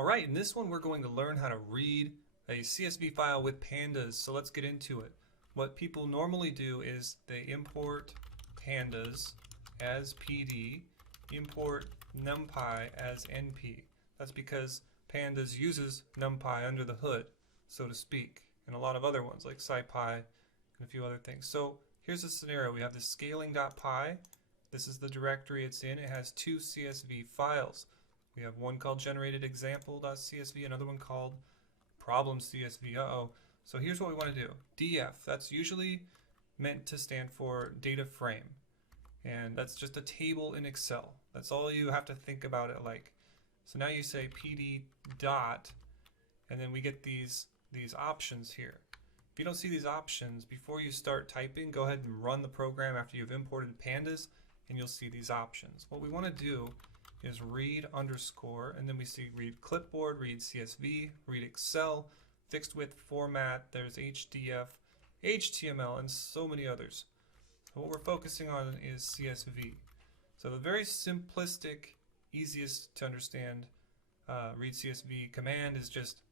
Alright, in this one we're going to learn how to read a CSV file with pandas, so let's get into it. What people normally do is they import pandas as PD, import numpy as NP. That's because pandas uses numpy under the hood, so to speak, and a lot of other ones like scipy and a few other things. So here's the scenario. We have the scaling.py. This is the directory it's in. It has two CSV files. We have one called generated example.csv, another one called problem CSV. So here's what we want to do. DF, that's usually meant to stand for DataFrame. And that's just a table in Excel. That's all you have to think about it like. So now you say PD dot, and then we get these options here. If you don't see these options, before you start typing, go ahead and run the program after you've imported pandas, and you'll see these options. What we want to do is read underscore, and then we see read clipboard, read CSV, read Excel, fixed width format, there's HDF, HTML, and so many others. So what we're focusing on is CSV. So the very simplistic, easiest to understand read CSV command is just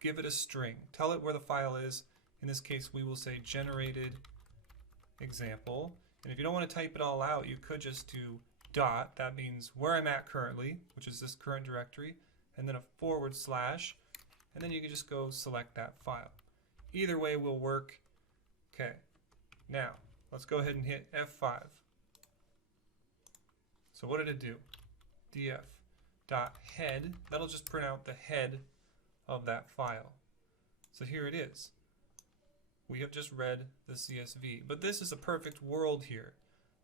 give it a string. Tell it where the file is. In this case, we will say generated example. And if you don't want to type it all out, you could just do dot, that means where I'm at currently, which is this current directory, and then a forward slash, and then you can just go select that file. Either way will work. Okay, now let's go ahead and hit F5. So what did it do? df.head, that'll just print out the head of that file. So here it is. We have just read the CSV, but this is a perfect world here.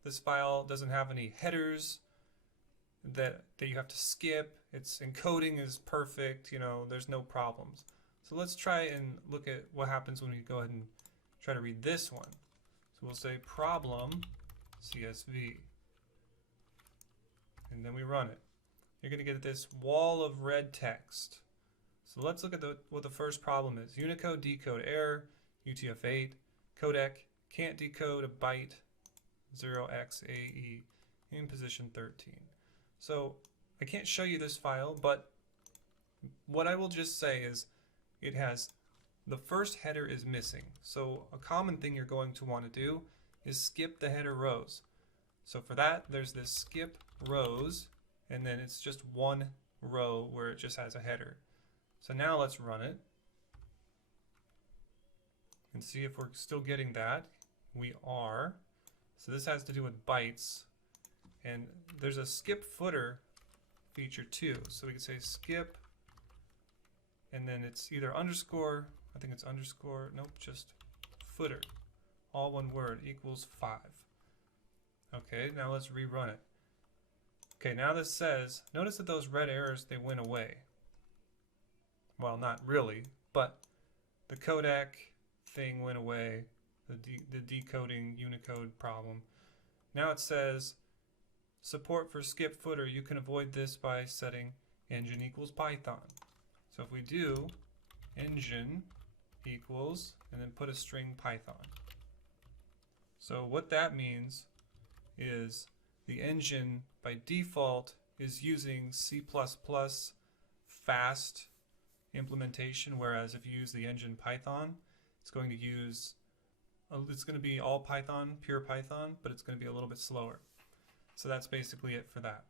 This file doesn't have any headers that you have to skip. Its encoding is perfect, there's no problems. So let's try and look at what happens when we go ahead and try to read this one. So we'll say problem CSV, and then we run it. You're going to get this wall of red text. So let's look at what the first problem is. Unicode decode error, UTF-8, codec can't decode a byte 0xAE in position 13. So I can't show you this file, but what I will just say is it has the first header is missing. So a common thing you're going to want to do is skip the header rows. So for that, there's this skip rows, and then it's just one row where it just has a header. So now let's run it and see if we're still getting that. We are. So this has to do with bytes, and there's a skip footer feature too. So we can say skip, and then it's either underscore, I think it's underscore, nope, just footer, all one word, equals 5. Okay, now let's rerun it. Okay, now this says, notice that those red errors, they went away. Well, not really, but the codec thing went away, the decoding Unicode problem. Now it says support for skip footer. You can avoid this by setting engine equals Python. So if we do engine equals and then put a string Python. So what that means is the engine by default is using C++ fast implementation, whereas if you use the engine Python, it's going to be all Python, pure Python, but it's going to be a little bit slower. So that's basically it for that.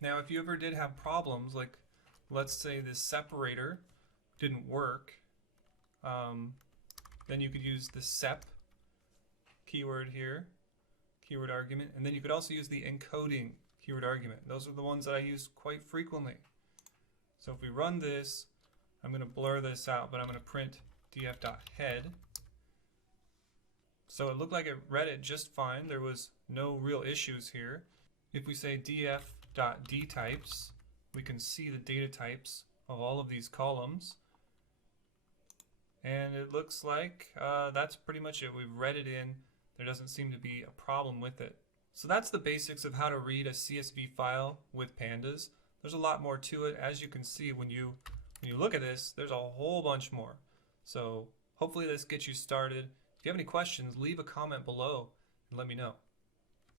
Now if you ever did have problems, like let's say this separator didn't work, then you could use the sep keyword here, keyword argument, and then you could also use the encoding keyword argument. Those are the ones that I use quite frequently. So if we run this, I'm going to blur this out, but I'm going to print df.head. So it looked like it read it just fine. There was no real issues here. If we say df.dtypes, we can see the data types of all of these columns. And it looks like that's pretty much it. We've read it in. There doesn't seem to be a problem with it. So that's the basics of how to read a CSV file with pandas. There's a lot more to it. As you can see, when you look at this, there's a whole bunch more. So hopefully this gets you started. If you have any questions, leave a comment below and let me know.